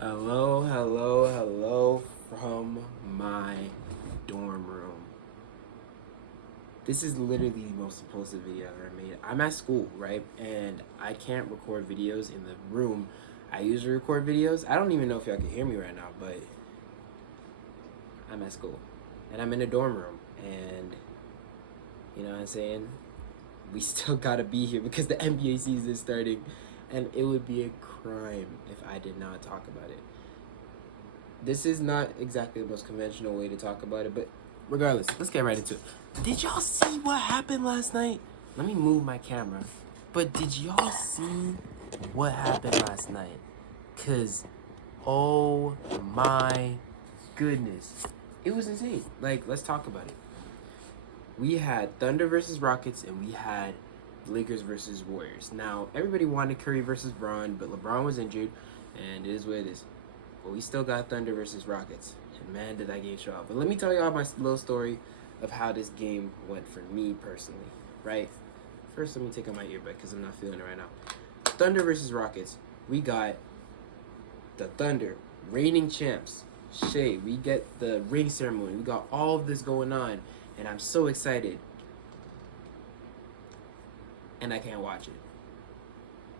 Hello, hello, hello from my dorm room. This is literally the most impulsive video I've ever made. I'm at school, right? And I can't record videos in the room I usually record videos. I don't even know if y'all can hear me right now, but I'm at school. And I'm in a dorm room. And you know what I'm saying? We still gotta be here because the NBA season is starting. And it would be a crime if I did not talk about it. This is not exactly the most conventional way to talk about it, but regardless, let's get right into it. Did y'all see what happened last night? Let me move my camera. But did y'all see what happened last night? Cause, oh my goodness, it was insane. Like, let's talk about it. We had Thunder versus Rockets, and we had Lakers versus Warriors. Now, everybody wanted Curry versus Braun, but LeBron was injured, and it is what it is. But we still got Thunder versus Rockets. And man, did that game show out. But let me tell y'all my little story of how this game went for me personally, right? First, let me take out my earbud because I'm not feeling it right now. Thunder versus Rockets. We got the Thunder, reigning champs. Shea, we get the ring ceremony. We got all of this going on. And I'm so excited. And I can't watch it.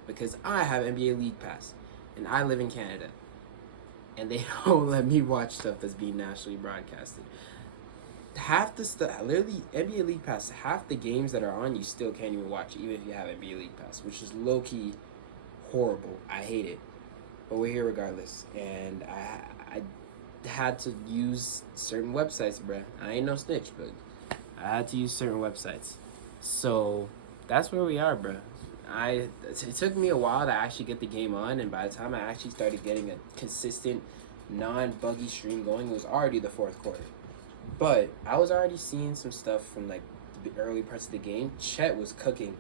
Because I have NBA League Pass. And I live in Canada. And they don't let me watch stuff that's being nationally broadcasted. Half the stuff, literally, NBA League Pass, half the games that are on, you still can't even watch, even if you have NBA League Pass, which is low-key horrible. I hate it. But we're here regardless. And I had to use certain websites, bruh. I ain't no snitch, but I had to use certain websites. So that's where we are, bruh. It took me a while to actually get the game on, and by the time I actually started getting a consistent, non-buggy stream going, it was already the fourth quarter. But I was already seeing some stuff from like the early parts of the game. Chet was cooking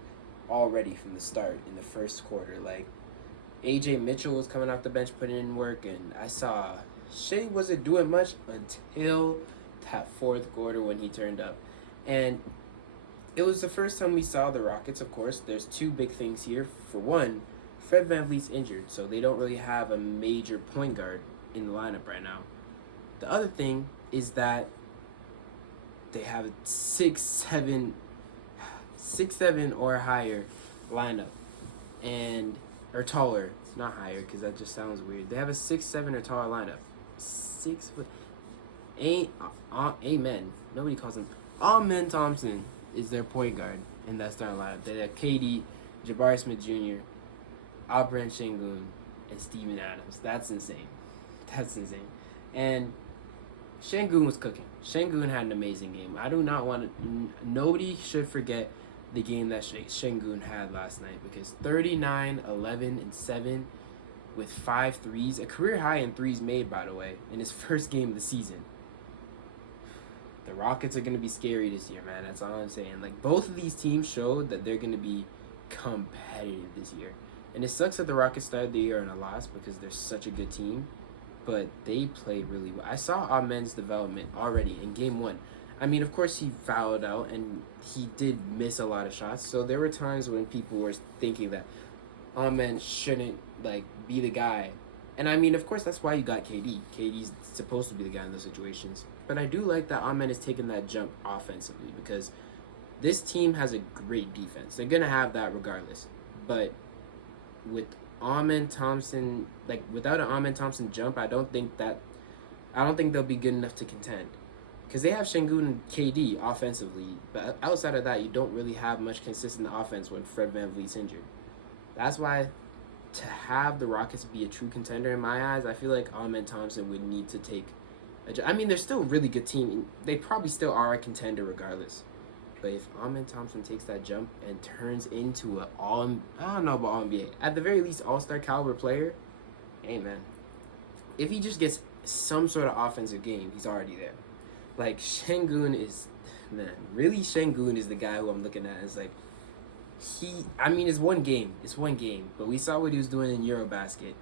already from the start in the first quarter. Like AJ Mitchell was coming off the bench putting in work, and I saw Shea wasn't doing much until that fourth quarter when he turned up. And it was the first time we saw the Rockets, of course. There's two big things here. For one, Fred VanVleet's injured, so they don't really have a major point guard in the lineup right now. The other thing is that they have a 6'7" or higher lineup, or taller, not higher because that just sounds weird. They have a 6'7" or taller lineup. 6 foot. Amen. Nobody calls him. Amen Thompson is their point guard in that starting lineup. They have KD, Jabari Smith Jr., Alperen Sengun, and Steven Adams. That's insane. That's insane. And Sengun was cooking. Sengun had an amazing game. I do not want to... Nobody should forget the game that Sengun had last night, because 39, 11, and 7 with 5 threes. A career high in threes made, by the way, in his first game of the season. The Rockets are going to be scary this year, man. That's all I'm saying. Like, both of these teams showed that they're going to be competitive this year. And it sucks that the Rockets started the year on a loss because they're such a good team. But they played really well. I saw Amen's development already in game 1. I mean, of course, he fouled out and he did miss a lot of shots. So there were times when people were thinking that Amen shouldn't, like, be the guy. And I mean, of course, that's why you got KD. KD's supposed to be the guy in those situations. But I do like that Amen is taking that jump offensively, because this team has a great defense. They're going to have that regardless. But with Amen Thompson, like, without an Amen Thompson jump, I don't think they'll be good enough to contend. Because they have Sengun and KD offensively, but outside of that, you don't really have much consistent offense when Fred VanVleet's injured. That's why, to have the Rockets be a true contender in my eyes, I feel like Amen Thompson would need to take I mean, they're still a really good team. They probably still are a contender regardless. But if Amen Thompson takes that jump and turns into I don't know about All-NBA, at the very least, all-star caliber player, hey, man. If he just gets some sort of offensive game, he's already there. Like, Sengun is, man, really Sengun is the guy who I'm looking at. It's like, I mean, it's one game. But we saw what he was doing in Eurobasket.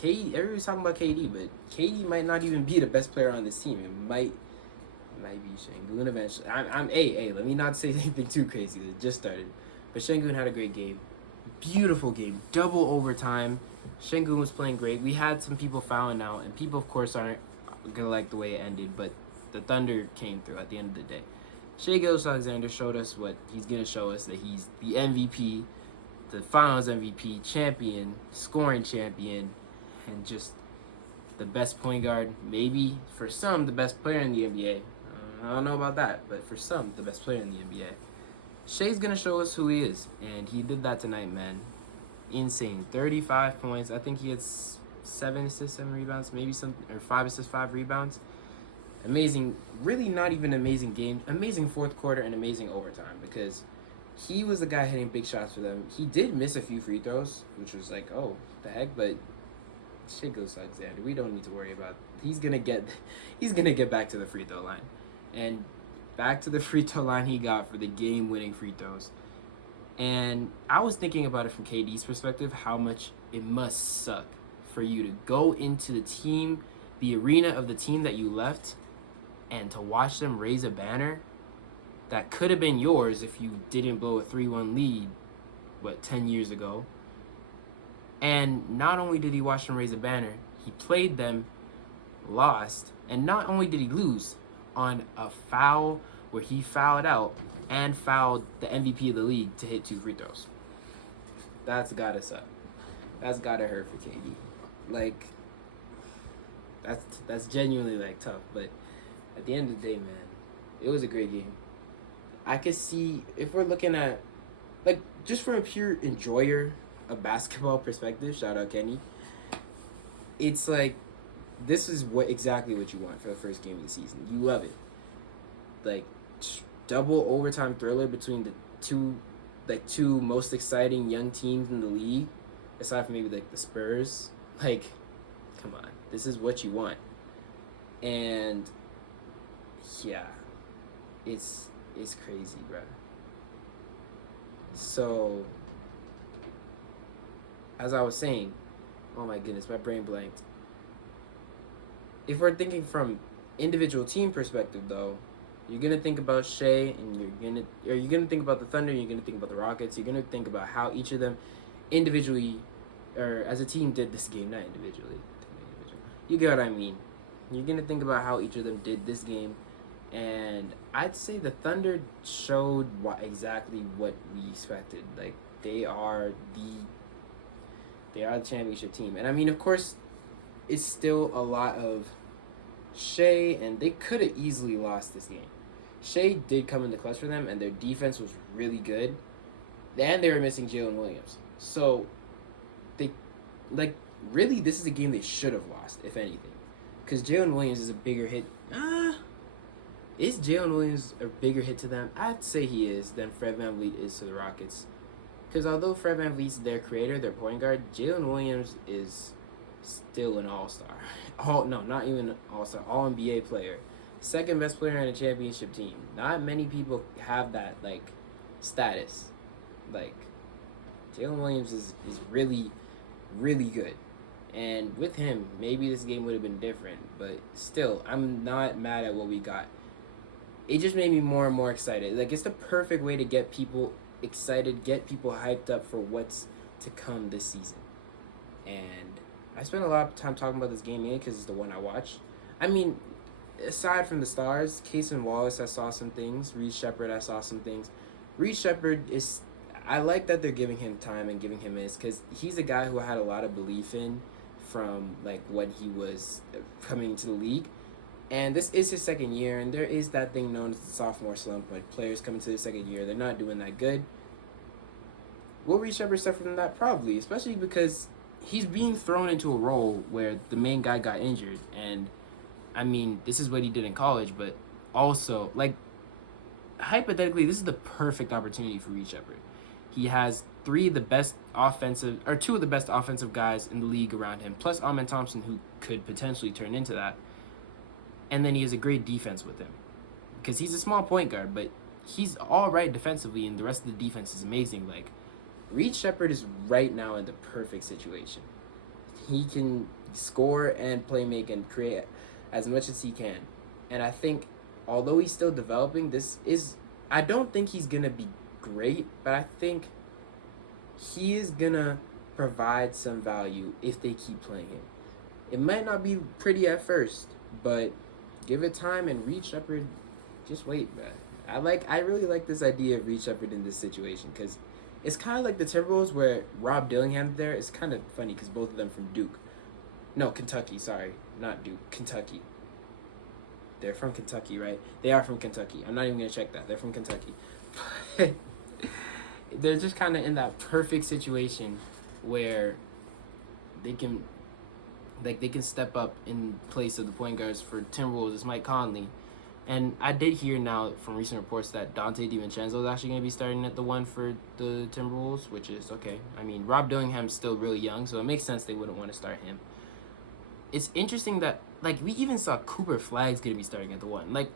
Everybody's talking about KD, but KD might not even be the best player on this team. It might be Sengun eventually. Let me not say anything too crazy. It just started. But Sengun had a great game. Beautiful game. Double overtime. Şengün was playing great. We had some people fouling out, and people, of course, aren't gonna like the way it ended. But the Thunder came through at the end of the day. Shai Gilgeous-Alexander showed us what he's gonna show us, that he's the MVP, the Finals MVP, champion, scoring champion, and just the best point guard. Maybe for some, the best player in the NBA. I don't know about that, but for some, the best player in the NBA. Shai's gonna show us who he is, and he did that tonight, man. Insane. 35 points. I think he had 7 assists, 7 rebounds, maybe some, or 5 assists, 5 rebounds. Amazing. Really, not even amazing game. Amazing fourth quarter and amazing overtime, because he was the guy hitting big shots for them. He did miss a few free throws, which was like, oh, the heck, but shit goes Alexander. We don't need to worry about. He's gonna get back to the free throw line, and back to the free throw line he got for the game-winning free throws. And I was thinking about it from KD's perspective, how much it must suck for you to go into the arena of the team that you left, and to watch them raise a banner that could have been yours if you didn't blow a 3-1 lead, 10 years ago. And not only did he watch them raise a banner, he played them, lost, and not only did he lose on a foul where he fouled out and fouled the MVP of the league to hit 2 free throws. That's gotta suck. That's gotta hurt for KD. Like, that's genuinely like tough. But at the end of the day, man, it was a great game. I could see, if we're looking at, like, just from a pure enjoyer of basketball perspective, shout out Kenny, it's like, this is exactly what you want for the first game of the season. You love it. Like, double overtime thriller between the two most exciting young teams in the league, aside from maybe like the Spurs. Like, come on, this is what you want. And yeah, it's crazy, bro. So, as I was saying, oh my goodness, my brain blanked. If we're thinking from individual team perspective, though, you're gonna think about Shai, and you're gonna think about the Thunder, and you're gonna think about the Rockets. You're gonna think about how each of them individually, or as a team, did this game, not individually. You get what I mean. You're gonna think about how each of them did this game, and I'd say the Thunder showed exactly what we expected. Like, they are the championship team, and I mean, of course, it's still a lot of Shai, and they could have easily lost this game. Shai did come in the clutch for them, and their defense was really good, and they were missing Jalen Williams. So, really, this is a game they should have lost, if anything, because Jalen Williams is a bigger hit. Is Jalen Williams a bigger hit to them? I'd say he is than Fred VanVleet is to the Rockets, because although Fred VanVleet's their creator, their point guard, Jalen Williams is still an all-star. Not even all-star, all-NBA player. Second best player on a championship team. Not many people have that, like, status. Like, Jalen Williams is really, really good. And with him, maybe this game would have been different. But still, I'm not mad at what we got. It just made me more and more excited. Like, it's the perfect way to get people excited, get people hyped up for what's to come this season. And I spent a lot of time talking about this game because it's the one I watched. I mean, aside from the stars, Cason Wallace, I saw some things. Reed Sheppard, I saw some things. Reed Sheppard is, I like that they're giving him time and giving him his, because he's a guy who I had a lot of belief in from, like, when he was coming to the league. And this is his second year, and there is that thing known as the sophomore slump. When players come into their second year, they're not doing that good. Will Reed Sheppard suffer from that? Probably, especially because he's being thrown into a role where the main guy got injured. And, I mean, this is what he did in college, but also, like, hypothetically, this is the perfect opportunity for Reed Sheppard. He has two of the best offensive guys in the league around him, plus Amen Thompson, who could potentially turn into that. And then he has a great defense with him, because he's a small point guard, but he's all right defensively, and the rest of the defense is amazing. Like, Reed Sheppard is right now in the perfect situation. He can score and play make and create as much as he can. And I think, although he's still developing, I don't think he's going to be great, but I think he is going to provide some value if they keep playing him. It might not be pretty at first, but give it time, and Reed Shepherd, just wait, man. I really like this idea of Reed Shepherd in this situation, because it's kind of like the Timberwolves where Rob Dillingham there. It's kind of funny because both of them from Duke. No, Kentucky, sorry. Not Duke, Kentucky. They're from Kentucky, right? They are from Kentucky. I'm not even going to check that. They're from Kentucky. They're just kind of in that perfect situation where they can step up in place of the point guards for Timberwolves. It's Mike Conley. And I did hear now from recent reports that Dante DiVincenzo is actually going to be starting at the 1 for the Timberwolves, which is okay. I mean, Rob Dillingham's still really young, so it makes sense they wouldn't want to start him. It's interesting that, like, we even saw Cooper Flagg's going to be starting at the 1. Like,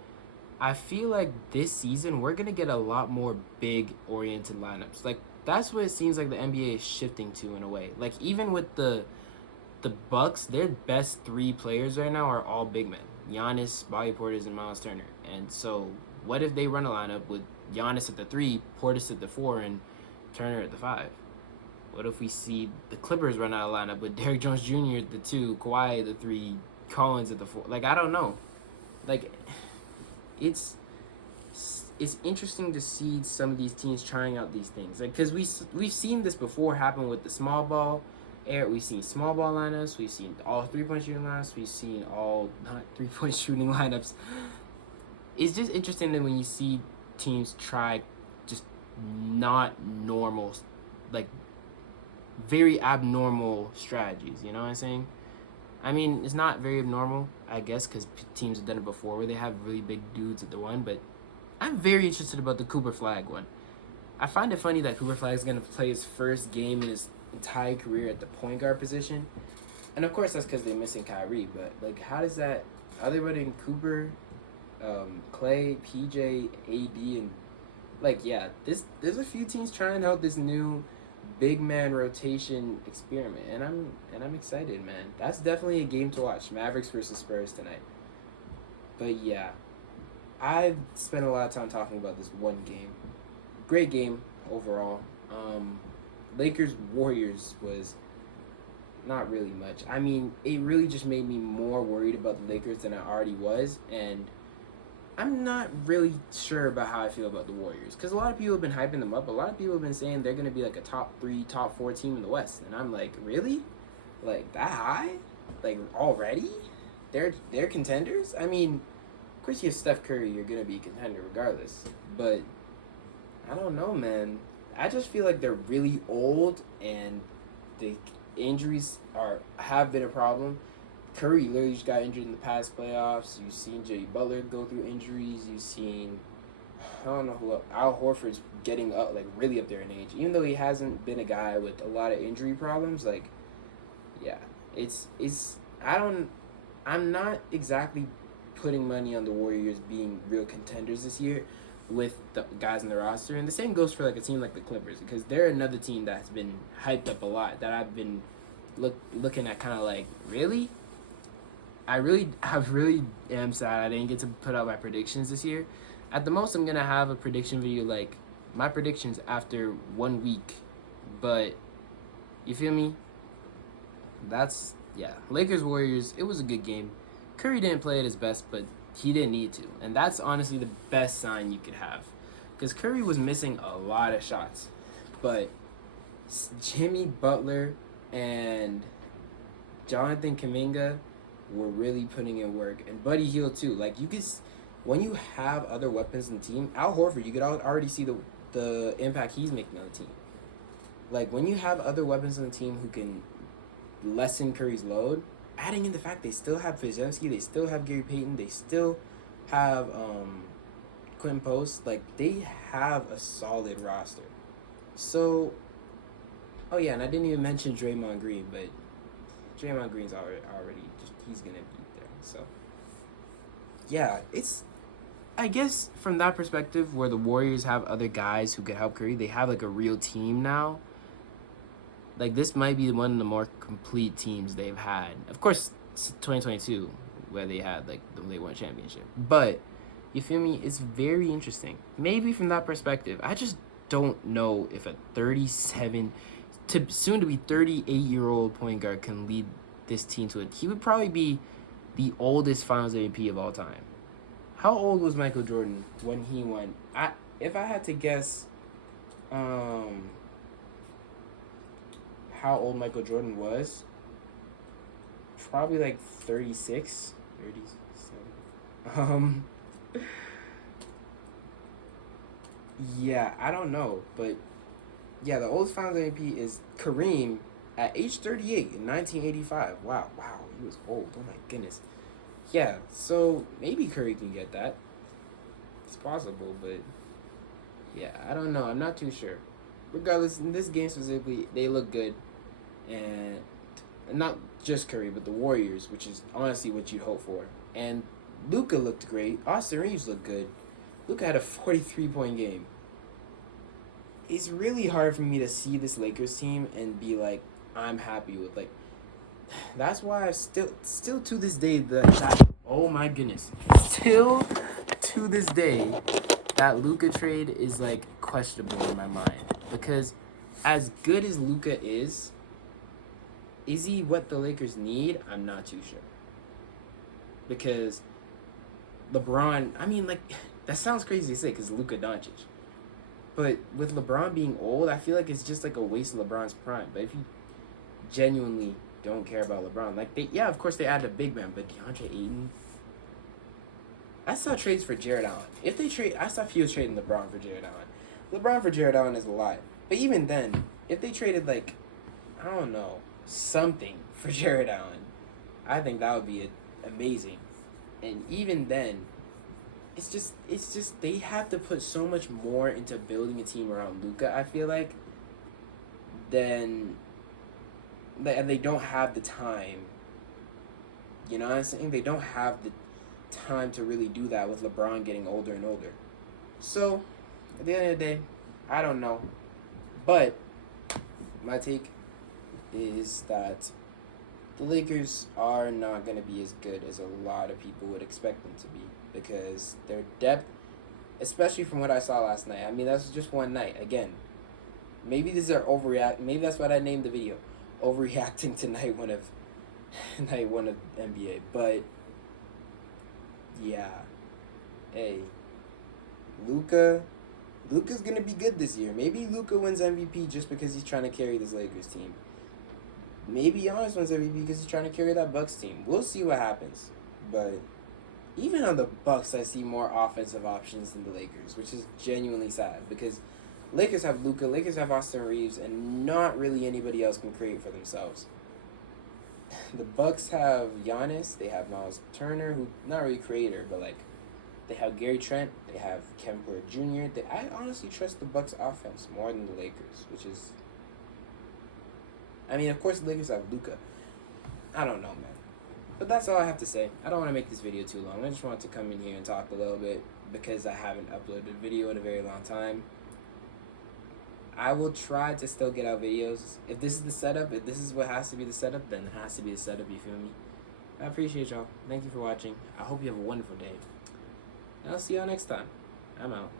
I feel like this season we're going to get a lot more big-oriented lineups. Like, that's what it seems like the NBA is shifting to in a way. Like, even with the Bucks, their best 3 players right now are all big men. Giannis, Bobby Portis, and Miles Turner. And so what if they run a lineup with Giannis at the 3, Portis at the 4, and Turner at the 5? What if we see the Clippers run out of lineup with Derrick Jones Jr. at the 2, Kawhi at the 3, Collins at the 4? Like, I don't know. Like, it's interesting to see some of these teams trying out these things. Like, because we've seen this before happen with the small ball. We've seen small ball lineups. We've seen all 3-point shooting lineups. We've seen all not 3-point shooting lineups. It's just interesting that when you see teams try just not normal, like very abnormal strategies. You know what I'm saying? I mean, it's not very abnormal, I guess, because teams have done it before where they have really big dudes at the 1. But I'm very interested about the Cooper Flagg one. I find it funny that Cooper Flagg is going to play his first game in his entire career at the point guard position, and of course that's because they're missing Kyrie. But like, how does that? Are they running Cooper, Clay, PJ, AD, and like, yeah, there's a few teams trying out this new big man rotation experiment, and I'm excited, man. That's definitely a game to watch. Mavericks versus Spurs tonight. But yeah, I've spent a lot of time talking about this one game. Great game overall. Lakers Warriors was not really much. I mean, it really just made me more worried about the Lakers than I already was, and I'm not really sure about how I feel about the Warriors, because a lot of people have been hyping them up. A lot of people have been saying they're going to be like a top 3, top 4 team in the West, and I'm like, really? Like, that high? Like, already? They're contenders? I mean, of course you have Steph Curry, you're going to be a contender regardless, but I don't know, man. I just feel like they're really old, and the injuries have been a problem. Curry literally just got injured in the past playoffs. You've seen Jay Butler go through injuries. You've seen, I don't know who else. Al Horford's getting up, like really up there in age. Even though he hasn't been a guy with a lot of injury problems, like, yeah, I'm not exactly putting money on the Warriors being real contenders this year with the guys in the roster. And the same goes for like a team like the Clippers, because they're another team that's been hyped up a lot that I've been looking at kind of like, really? I really am sad I didn't get to put out my predictions this year. At the most, I'm going to have a prediction video, like my predictions after 1 week. But, you feel me? That's, yeah. Lakers Warriors, it was a good game. Curry didn't play at his best, but he didn't need to. And that's honestly the best sign you could have, because Curry was missing a lot of shots. But Jimmy Butler and Jonathan Kuminga were really putting in work. And Buddy Hield too. Like, you could, when you have other weapons in the team, Al Horford, you could already see the impact he's making on the team. Like, when you have other weapons on the team who can lessen Curry's load, adding in the fact they still have Podziemski, they still have Gary Payton, they still have Quentin Post, like, they have a solid roster. So, oh yeah, and I didn't even mention Draymond Green, but Draymond Green's already just, he's gonna be there. So yeah, it's, I guess from that perspective, where the Warriors have other guys who could help Curry, they have like a real team now. Like, this might be one of the more complete teams they've had. Of course, 2022, where they had like they won a championship. But you feel me? It's very interesting. Maybe from that perspective, I just don't know if a 37 to soon to be 38-year-old point guard can lead this team to it. He would probably be the oldest Finals MVP of all time. How old was Michael Jordan when he won? If I had to guess, how old Michael Jordan was, probably like 36, 37. Yeah, I don't know, but yeah, the oldest Finals MVP is Kareem at age 38 in 1985. Wow, he was old. Oh my goodness. Yeah, so maybe Curry can get that. It's possible, but yeah, I don't know. I'm not too sure. Regardless, in this game specifically, they look good, and not just Curry, but the Warriors, which is honestly what you'd hope for. And Luka looked great. Austin Reeves looked good. Luka had a 43-point game. It's really hard for me to see this Lakers team and be like, I'm happy with, like, that's why I still to this day oh my goodness, still to this day that Luka trade is like questionable in my mind, because as good as Luka is he what the Lakers need? I'm not too sure, because LeBron, I mean, like, that sounds crazy to say because Luka Doncic, but with LeBron being old, I feel like it's just like a waste of LeBron's prime. But if you genuinely don't care about LeBron, like, of course they added a big man, but DeAndre Ayton, I saw trades for Jared Allen. I saw few trading LeBron for Jared Allen. LeBron for Jared Allen is a lot. But even then, if they traded, like, I don't know, something for Jared Allen, I think that would be amazing. And even then, it's just they have to put so much more into building a team around Luka, I feel like, and they don't have the time. You know what I'm saying? They don't have the time to really do that with LeBron getting older and older. So, at the end of the day, I don't know. But my take is that the Lakers are not going to be as good as a lot of people would expect them to be, because their depth, especially from what I saw last night, I mean, that's just one night. Again, maybe these are maybe that's what I named the video, Overreacting to night one of NBA. But yeah, hey, Luka's gonna be good this year. Maybe Luka wins MVP just because he's trying to carry this Lakers team. Maybe Giannis wins MVP because he's trying to carry that Bucks team. We'll see what happens. But even on the Bucks, I see more offensive options than the Lakers, which is genuinely sad, because Lakers have Luka, Lakers have Austin Reeves, and not really anybody else can create for themselves. The Bucks have Giannis, they have Miles Turner, who not really creator, but like, they have Gary Trent, they have Kevin Porter Jr. I honestly trust the Bucks offense more than the Lakers, which is, I mean, of course the Lakers have Luka. I don't know, man. But that's all I have to say. I don't want to make this video too long. I just wanted to come in here and talk a little bit because I haven't uploaded a video in a very long time. I will try to still get out videos. If this is the setup, if this is what has to be the setup, then it has to be the setup, you feel me? I appreciate y'all. Thank you for watching. I hope you have a wonderful day. And I'll see y'all next time. I'm out.